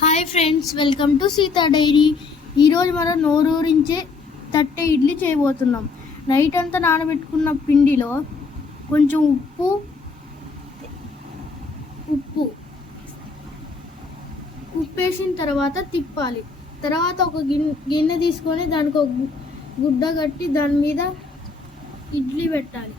Hi friends, welcome to Sita diary. ఈరోజు మనం నోరూరించే తట్టె ఇడ్లీ చేయబోతున్నాం. నైట్ అంతా నానబెట్టుకున్న పిండిలో కొంచెం ఉప్పు వేసిన తర్వాత తిప్పాలి. తర్వాత ఒక గిన్నె తీసుకొని దానికి ఒక గుడ్డ కట్టి దాని మీద ఇడ్లీ పెట్టాలి.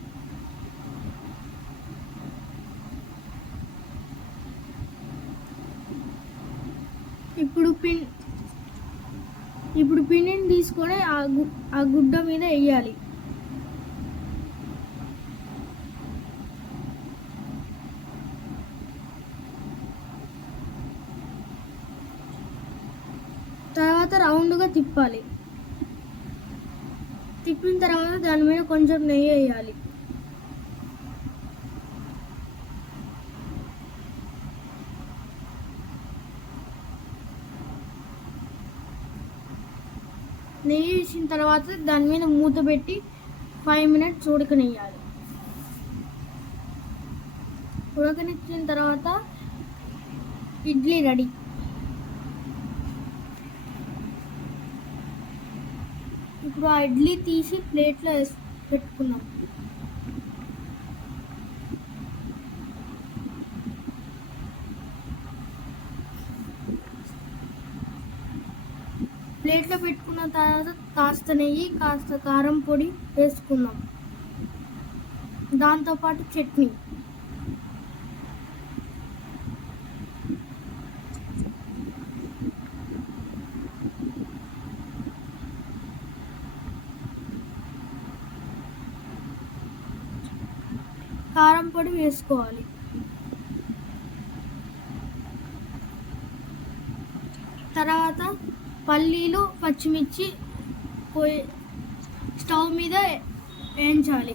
ఇప్పుడు పిండిని తీసుకొని ఆ గుడ్డ మీద వేయాలి. తర్వాత రౌండ్గా తిప్పాలి. తిప్పిన తర్వాత దాని మీద కొంచెం నెయ్యి వేయాలి. నెయ్యి వేసిన తర్వాత దాని మీద మూత పెట్టి 5 minutes ఉడకనియాలి. ఉడకనిచ్చిన తర్వాత ఇడ్లీ రెడీ. ఇప్పుడు ఆ ఇడ్లీ తీసి ప్లేట్లో పెట్టుకున్నాం. ప్లేట్లో పెట్టుకున్న తర్వాత కాస్త నెయ్యి, కాస్త కారం పొడి వేసుకున్నాం. దాంతోపాటు చట్నీ. కారం పొడి వేసుకోవాలి. తర్వాత పల్లీలు, పచ్చిమిర్చి స్టవ్ మీద వేయించాలి.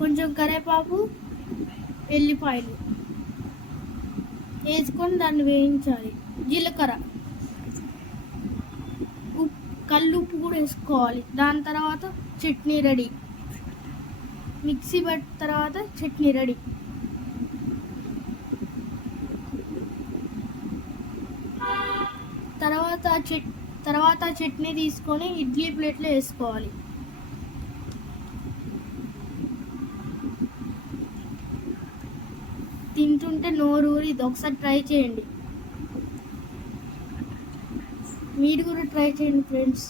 కొంచెం కరివేపాకు, ఎల్లిపాయలు వేసుకొని దాన్ని వేయించాలి. జీలకర్ర, కల్లుప్పు కూడా వేసుకోవాలి. దాని తర్వాత చట్నీ రెడీ. మిక్సీ పట్టిన తర్వాత చట్నీ రెడీ. తర్వాత చట్నీ తీసుకొని ఇడ్లీ ప్లేట్లో వేసుకోవాలి. తింటుంటే నోరూరి. ఇది ఒకసారి ట్రై చేయండి. మీరు కూడా ట్రై చేయండి ఫ్రెండ్స్.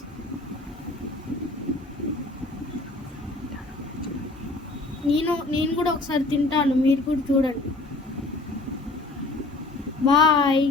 నేను కూడా ఒకసారి తింటాను, మీరు కూడా చూడండి. బాయ్.